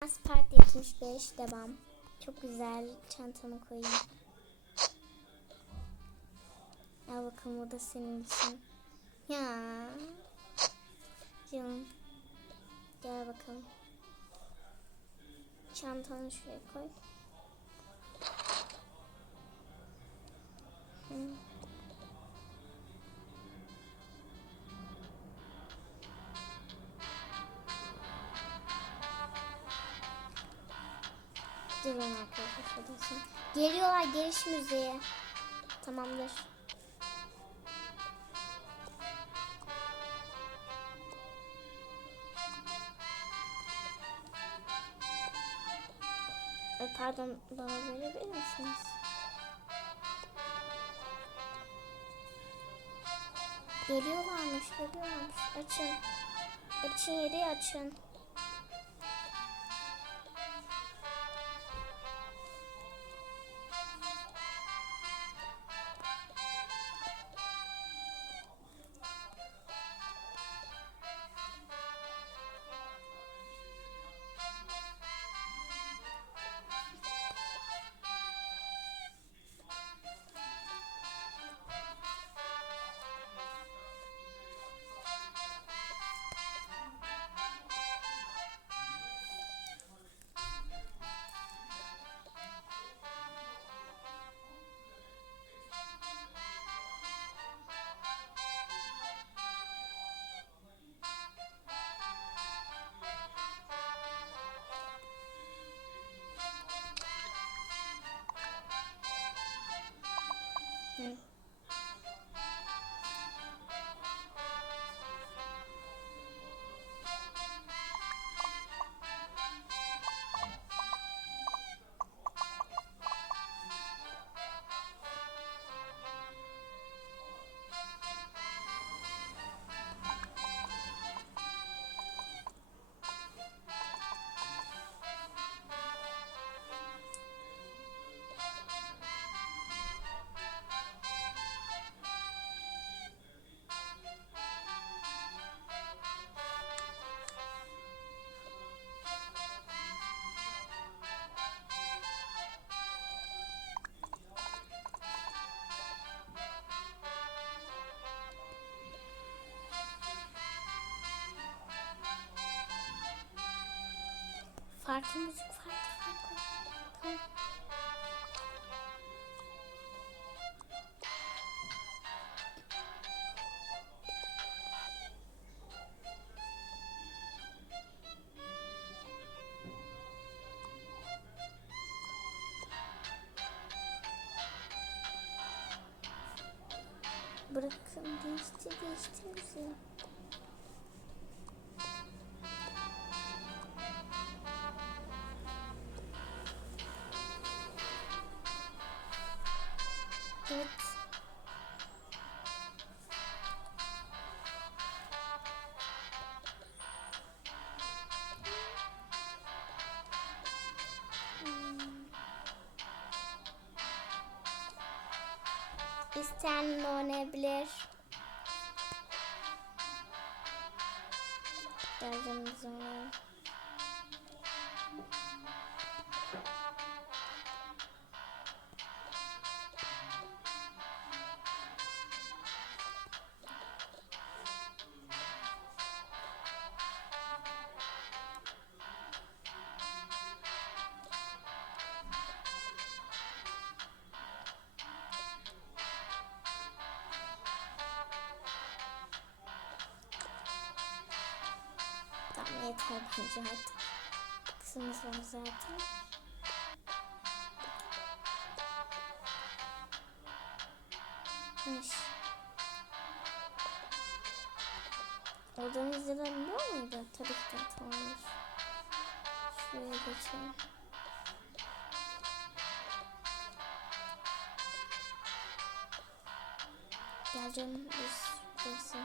Part 75 devam. Çok güzel çantamı koyayım. Al bakalım bu da senin için. Ya. Canım. Gel bakalım. Çantanı şuraya koy. Hı. Durun arkadaşlar. Geliyorlar geliş müziği. Tamamdır. Pardon bana verebilir misiniz? Geliyorlarmış, geliyorlarmış. Açın. Açın yeri açın. Farklı müzik farklı farklı. Bırakın değişti değişti müziği. Evet. Hmm. İsteyen oynayabilir. Derdimiz oynayalım. Yeter bence artık. Kısımız var zaten. Mış. Oradan izlenebiliyor muydu? Tabii ki de tamamdır. Şuraya geçelim. Gel canım biz burası.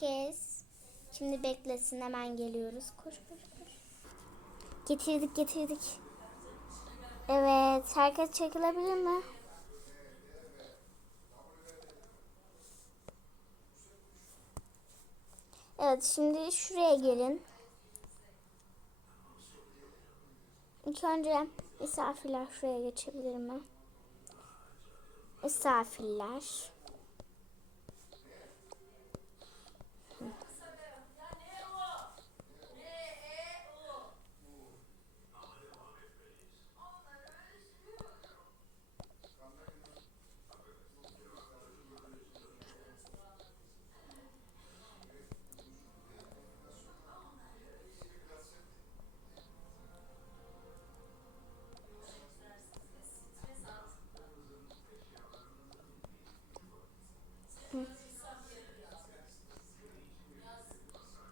Herkes. Şimdi beklesin hemen geliyoruz. Koş koş koş. Getirdik getirdik. Evet herkes çekilebilir mi? Evet şimdi şuraya gelin. İlk önce misafirler şuraya geçebilir mi? Misafirler.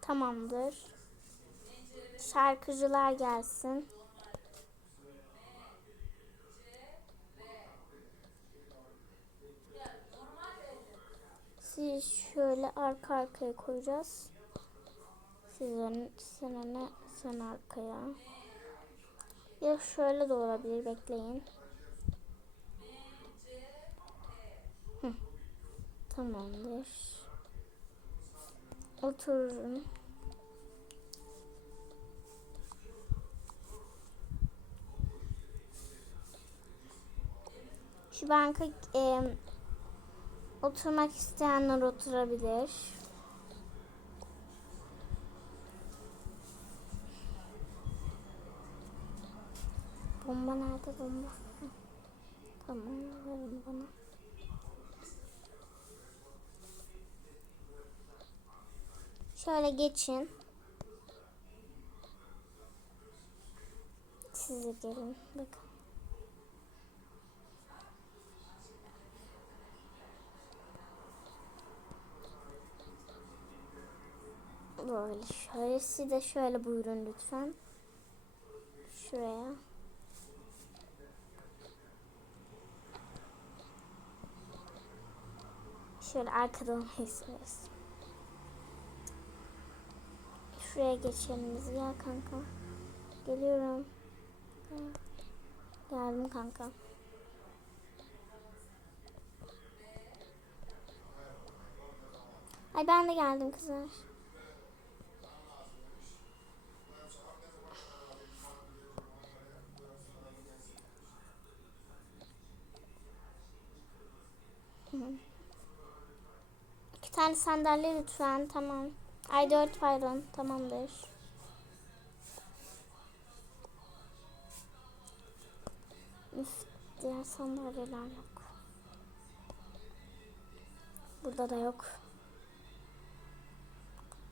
Tamamdır. Şarkıcılar gelsin. Siz şöyle arka arkaya koyacağız. Siz ön, sen öne, sen arkaya. Ya şöyle de olabilir, bekleyin. Hı. Tamamdır. Oturun. Şu banka e, oturmak isteyenler oturabilir. Bomba nerede bomba? Tamam verin bana. Şöyle geçin. Size gelin. Bakın. Böyle şöyle siz de şöyle buyurun lütfen. Şuraya. Şöyle arkadan istiyoruz. Şuraya geçelim. Gel kanka. Geliyorum. Gel. Geldim kanka. Ay ben de geldim kızlar. Hı. İki tane sandalye lütfen. Tamam. Ay dört pardon. Tamamdır. Üf, diğer sandalyeler yok. Burada da yok.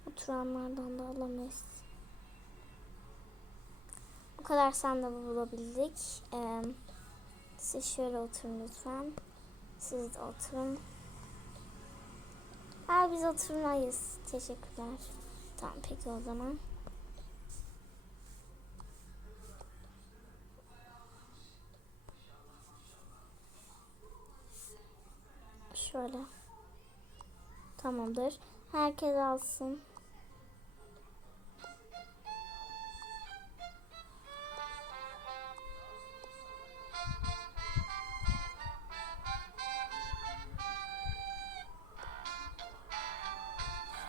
Oturanlardan da alamayız. Bu kadar sandalye bulabildik. Ee, siz şöyle oturun lütfen. Siz de oturun. Aa biz oturmayız. Teşekkürler. Tamam peki o zaman. Şöyle. Tamamdır. Herkes alsın.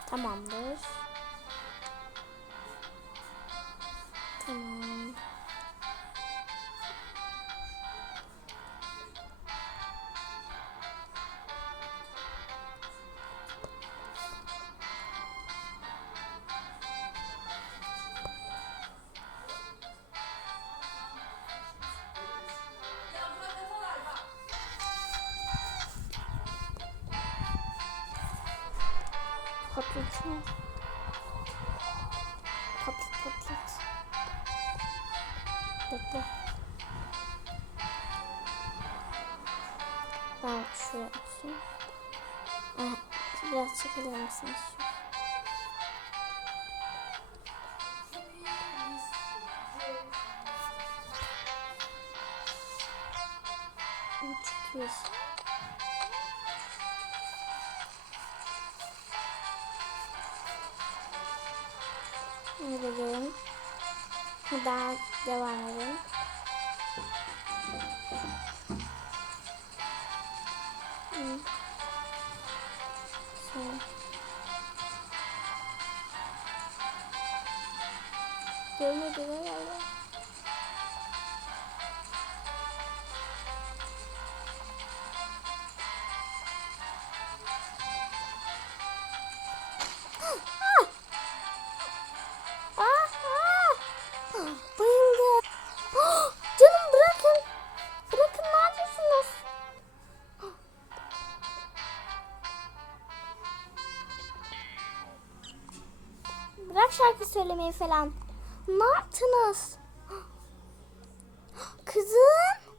Tamamdır. Saçma. Patlat patlat. Bekle. Ben şuraya atayım. Evet, biraz çekilir misiniz? Uçuyoruz. Ne diyelim? Daha devam edelim. Hı. Şöyle. Şarkı söylemeyi falan. Ne yaptınız? Kızım.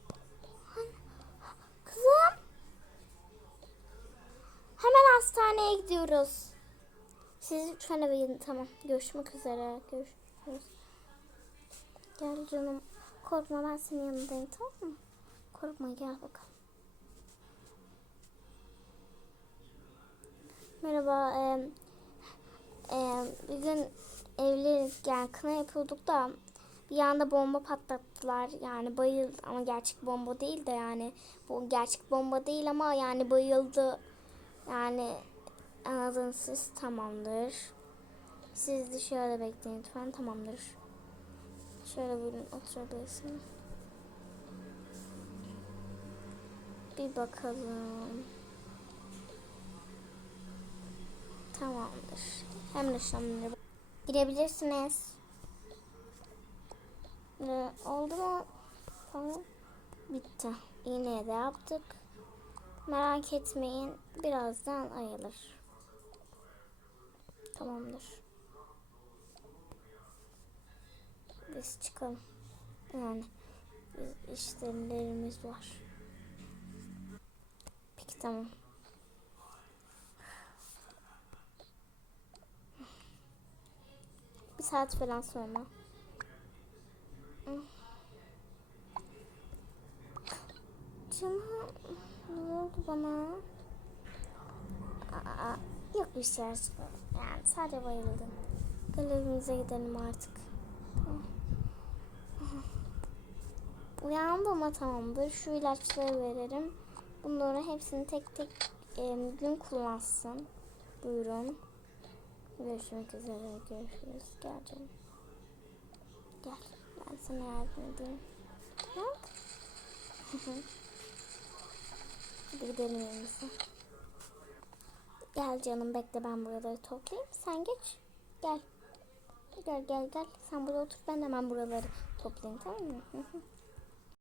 Kızım. Hemen hastaneye gidiyoruz. Siz lütfen eve gidin. Tamam. Görüşmek üzere. Görüşürüz. Gel canım. Korkma ben senin yanındayım tamam mı? Korkma gel bakalım. Merhaba. E, e, bir evlilik yani kına yapıyorduk da bir anda bomba patlattılar. Yani bayıldı ama gerçek bomba değil de yani bu gerçek bomba değil ama yani bayıldı. Yani anladınız siz tamamdır. Siz de şöyle bekleyin lütfen tamamdır. Şöyle buyurun oturabilirsin. Bir bakalım. Tamamdır. Hem işlemleri girebilirsiniz. Ee, oldu mu? Tamam. Bitti. İğneye de yaptık. Merak etmeyin. Birazdan ayılır. Tamamdır. Biz çıkalım. Yani biz işlemlerimiz var. Peki tamam. Saat falan sonra. Canım ne oldu bana? Aa, yok bir şey aşkım. Yani sadece bayıldım. Gel evimize gidelim artık. Uyandı ama tamamdır. Şu ilaçları veririm. Bunları hepsini tek tek e, gün kullansın. Buyurun. Görüşmek üzere. Görüşürüz. Gel canım. Gel. Ben sana yardım edeyim. Bak. Gidelim evimize. Gel canım bekle ben buraları toplayayım. Sen geç. Gel. Gel gel gel. Sen burada otur. Ben hemen buraları toplayayım tamam mı?